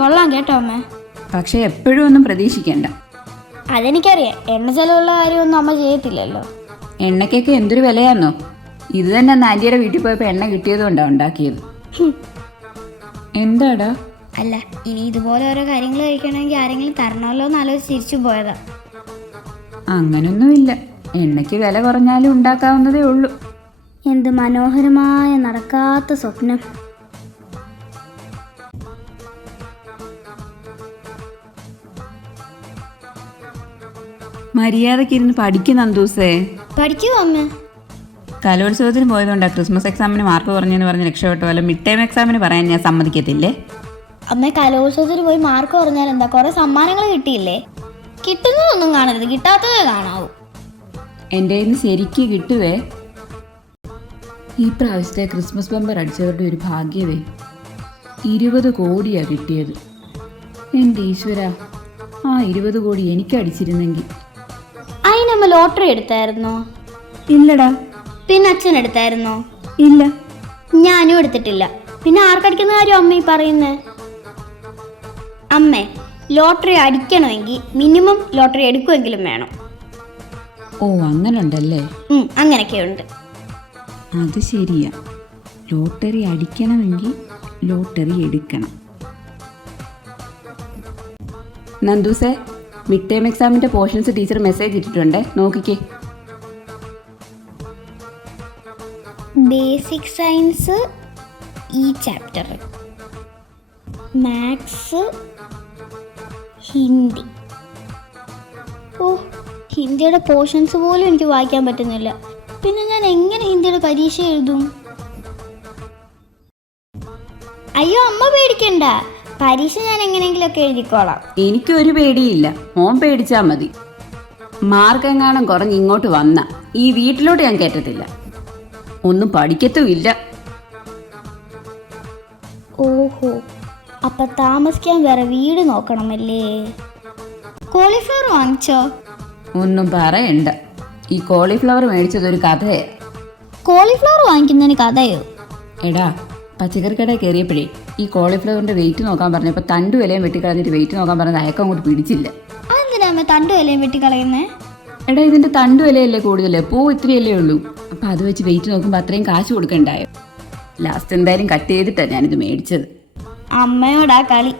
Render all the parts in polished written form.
കൊള്ളാം കേട്ടോ അമ്മ. പക്ഷെ എപ്പോഴും ഒന്നും പ്രതീക്ഷിക്കേണ്ട. അതെനിക്കറിയാം, എണ്ണ ചെലവുള്ള കാര്യമൊന്നും അമ്മ ചെയ്യത്തില്ലല്ലോ. എണ്ണയ്ക്കൊക്കെ എന്തൊരു വിലയാന്നോ. ഇത് തന്നെ അന്ന് ആൻറ്റിയുടെ വീട്ടിൽ പോയപ്പോൾ എണ്ണ കിട്ടിയതുകൊണ്ടാണ് ഉണ്ടാക്കിയത്. എന്താടാ? അല്ല, ഇനി ഇതുപോലെ ഓരോ കാര്യങ്ങൾ കഴിക്കണമെങ്കിൽ ആരെങ്കിലും തരണമല്ലോ എന്ന് ആലോചിച്ച് തിരിച്ചു പോയതാ. അങ്ങനൊന്നുമില്ല, എണ്ണയ്ക്ക് വില കുറഞ്ഞാലും ഉണ്ടാക്കാവുന്നതേ ഉള്ളൂ. എന്ത് മനോഹരമായ നടക്കാത്ത സ്വപ്നം. മര്യാദക്ക് ഇരുന്ന് പഠിക്കുന്ന അന്തൂസേ. പഠിക്കുമോ അമ്മ? കലോത്സവത്തിന് പോയതുകൊണ്ടാണ് ക്രിസ്മസ് എക്സാമിന് മാർക്ക് കുറഞ്ഞെന്ന് പറഞ്ഞ് രക്ഷപ്പെട്ട പോലെ മിഡ് ടൈം എക്സാമിന് പറയാൻ ഞാൻ സമ്മതിക്കത്തില്ലേ. അമ്മ, കലോത്സവത്തിന് പോയി മാർക്ക് കുറഞ്ഞാൽ എന്താ, കുറെ സമ്മാനങ്ങൾ കിട്ടിയില്ലേ? കിട്ടുന്നതൊന്നും കാണരുത്, കിട്ടാത്തതേ കാണാവൂ. എൻ്റെ കയ്യിൽ ശരിക്ക് കിട്ടുവേ. ഈ പ്രാവശ്യത്തെ ക്രിസ്മസ് ബമ്പർ അടിച്ചവരുടെ ഒരു ഭാഗ്യവേ, 20 കോടിയാണ് കിട്ടിയത്. എൻ്റെ ഈശ്വര, ആ 20 കോടി എനിക്ക് അടിച്ചിരുന്നെങ്കിൽ. അതിനമ്മ ലോട്ടറി എടുത്തായിരുന്നോ? ഇല്ലടാ. പിന്നെ അച്ഛൻ എടുത്തായിരുന്നോ? ഇല്ല. ഞാനും എടുത്തിട്ടില്ല. പിന്നെ ആർക്കടിക്കുന്ന കാര്യം അമ്മ ഈ പറയുന്നേ? അമ്മേ, ലോട്ടറി അടിക്കണമെങ്കിൽ മിനിമം ലോട്ടറി എടുക്കുമെങ്കിലും വേണം. ഓ, അങ്ങനുണ്ടല്ലേ. അങ്ങനെയൊക്കെയുണ്ട്. അത് ശരിയാ. ലോട്ടറി അടിക്കണമെങ്കിൽ ലോട്ടറി എടുക്കണം. നന്ദൂസേ, മിഡ് ടൈം എക്സാമിൻ്റെ പോർഷൻസ് ടീച്ചർ മെസ്സേജ് ഇട്ടിട്ടുണ്ടേ, നോക്കിക്കേ. ബേസിക് സയൻസ് ഈ ചാപ്റ്റർ, മാത്സ്, ഹിന്ദി. ഓ, ഹിന്ദിയുടെ പോർഷൻസ് പോലും എനിക്ക് വായിക്കാൻ പറ്റുന്നില്ല. പിന്നെ ഞാൻ എങ്ങനെ ഹിന്ദിയുടെ പരീക്ഷ എഴുതും? അയ്യോ അമ്മ പേടിക്കണ്ട, പരീക്ഷ ഞാൻ എങ്ങനെയെങ്കിലുമൊക്കെ എഴുതിക്കോളാം. എനിക്കൊരു പേടിയില്ല, മോൻ പേടിച്ചാൽ മതി. മാർക്ക് എങ്ങാനും കുറഞ്ഞ് ഇങ്ങോട്ട് വന്ന ഈ വീട്ടിലോട്ട് ഞാൻ കയറ്റത്തില്ല. ഒന്നും പഠിക്കത്തുമില്ല. ഓഹോ, അപ്പൊ താമസിക്കാൻ വേറെ വീട് നോക്കണമല്ലേ? കോളിഫ്ലവർ വാങ്ങിച്ചോ? ഒന്നും പറയണ്ട, ഈ കോളിഫ്ലവർ മേടിച്ചതൊരു കഥയാ. കോളിഫ്ലവർ വാങ്ങിക്കുന്നതിന് കഥയോ? എടാ, പച്ചക്കറി കടയിൽ കയറിയപ്പോഴേ ഈ കോളിഫ്ലവറിന്റെ വെയിറ്റ് നോക്കാൻ പറഞ്ഞപ്പോൾ തണ്ടു വിലയും വെട്ടിക്കളഞ്ഞിട്ട് വെയിറ്റ് നോക്കാൻ പറഞ്ഞത് അയക്കം അങ്ങോട്ട് പിടിച്ചില്ല. അതെന്തിനാ അമ്മ തണ്ടു വിലയും വെട്ടിക്കളയുന്നേ? എടാ, ഇതിന്റെ തണ്ടു വിലയല്ലേ കൂടുതലേ, പൂ ഇത്രയല്ലേ ഉള്ളൂ. അപ്പം അത് വെച്ച് വെയിറ്റ് നോക്കുമ്പോൾ അത്രയും കാശ് കൊടുക്കണ്ടായോ. ലാസ്റ്റ് എന്തായാലും കട്ട് ചെയ്തിട്ടാണ് ഞാനിത് മേടിച്ചത്. അമ്മയോടാ കളി.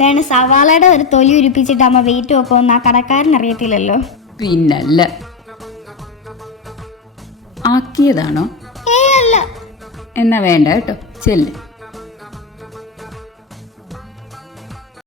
വേണം സവാളയുടെ ഒരു തൊലി ഉരിപ്പിച്ചിട്ട് അമ്മ വെയിറ്റ് നോക്കുമെന്ന് ആ കടക്കാരൻ അറിയത്തില്ലല്ലോ. പിന്നല്ല. ആക്കിയതാണോ? അല്ല. എന്നാ വേണ്ട കേട്ടോ, ചെല്ല്.